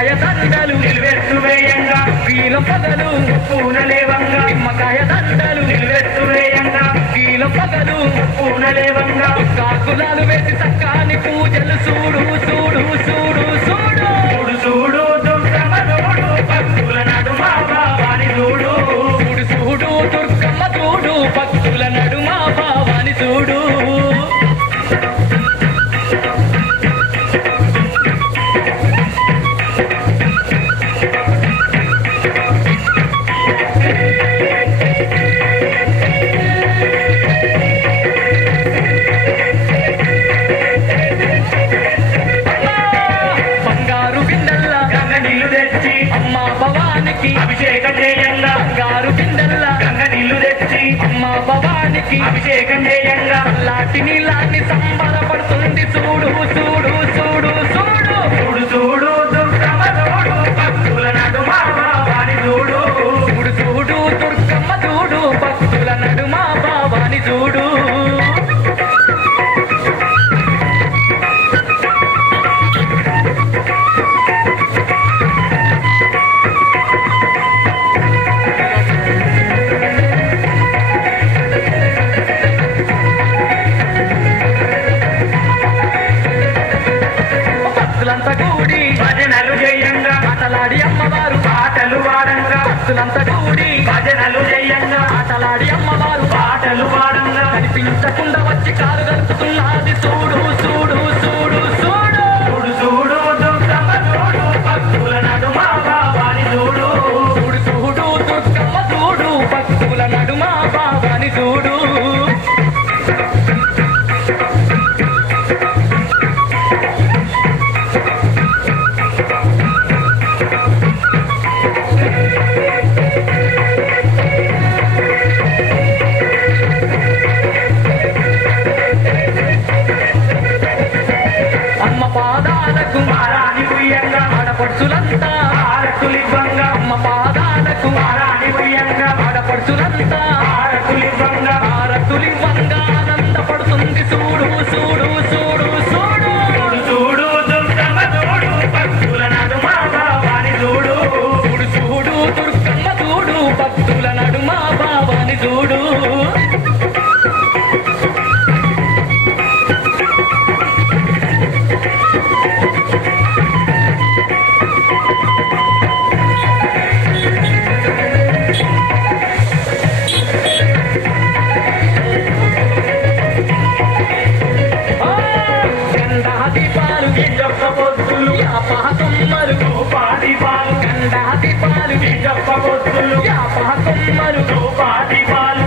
నిమ్మకాయ దండలు నిలువెత్తు వేయంగా కీలం పగలు పూనలేవంగా నిమ్మకాయ దండలు నిలువెత్తు వేయంగా కీలం పగలు పూనలేవంగా కాకులాలు వేసి చక్కాని పూజలు చూడు చూడు చూడు చూడు చూడు చూడు దుర్గమ్మ చూడు భక్తుల నడుమ భావాని చూడు చూడు చూడు దుర్గమ్మ చూడు భక్తుల నడుమ భావాని చూడు బంగారు బిందెల్ల గంగ నీళ్లు తెచ్చి అమ్మ భవానికి అభిషేకం చేయంగా బంగారు బిందెల్ల గంగ నీళ్లు తెచ్చి అమ్మ భవానికి అభిషేకం చేయంగా లాంటి నీలాంటి సంబరపడుతుంది చూడు చూడు చూడు చూడు చూడు చూడు దుర్గమ్మ చూడు భక్తుల నడుమ భావాని చూడు చూడు చూడు దుర్గమ్మ చూడు భక్తుల నడుమ భావాని చూడు భక్తులంతా కూడి భజనలు చేయంగా ఆటలాడి అమ్మవారు పాటలు పాడంగా భక్తులంతా కూడి భజనలు చేయంగా ఆటలాడి అమ్మవారు పాటలు పాడంగా కనిపించకుండా వచ్చి కారు గడుపుతున్నది చూడు చూడు చూడు చూడు చూడు చూడు దుర్గమ్మ చూడు భక్తుల నడుమ భావాని చూడు చూడు చూడు దుర్గమ్మ చూడు భక్తుల నడుమ భావాని చూడు అమ్మ పాదాలకు మారాని ఉయ్యంగా ఆడపడుచులంతా ఆరతులివ్వంగా అమ్మ పాదాలకు మారాని ఉయ్యంగా ఆడపడుచులంతా ఆరతులివ్వంగా ఆరతులివ్వంగా ఆనందపడుతుంది చూడు చూడు చూడు చూడు చూడు చూడు దుర్గమ్మ చూడు భక్తుల నడుమ భావాని చూడు చూడు చూడు దుర్గమ్మ చూడు భక్తుల నడుమ భావాని చూడు గండా దీపాలు జప్ప పొద్దులు యాపహ కొమ్మలు పాటి పాలు గండా దీపాలు జప్ప పొద్దులు యాపహ కొమ్మలు పాటి పాలు